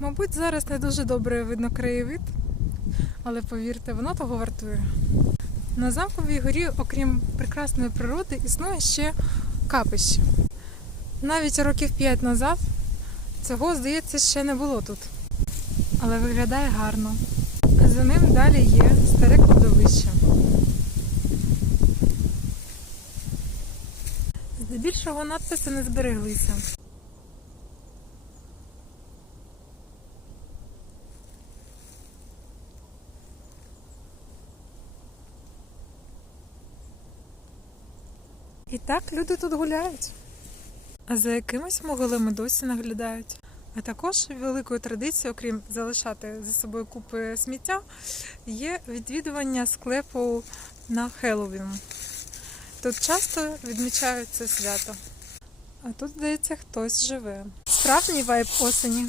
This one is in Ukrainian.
Мабуть, зараз не дуже добре видно краєвид, але повірте, воно того вартує. На замковій горі, окрім прекрасної природи, існує ще капище. Навіть років п'ять назад цього, здається, ще не було тут. Але виглядає гарно. За ним далі є старе кладовище. Здебільшого надписи не збереглися. І так люди тут гуляють. А за якимись могилами досі наглядають. А також великою традицією, окрім залишати за собою купи сміття, є відвідування склепу на Хеллоуін. Тут часто відмічають це свято. А тут, здається, хтось живе. Справжній вайб осені.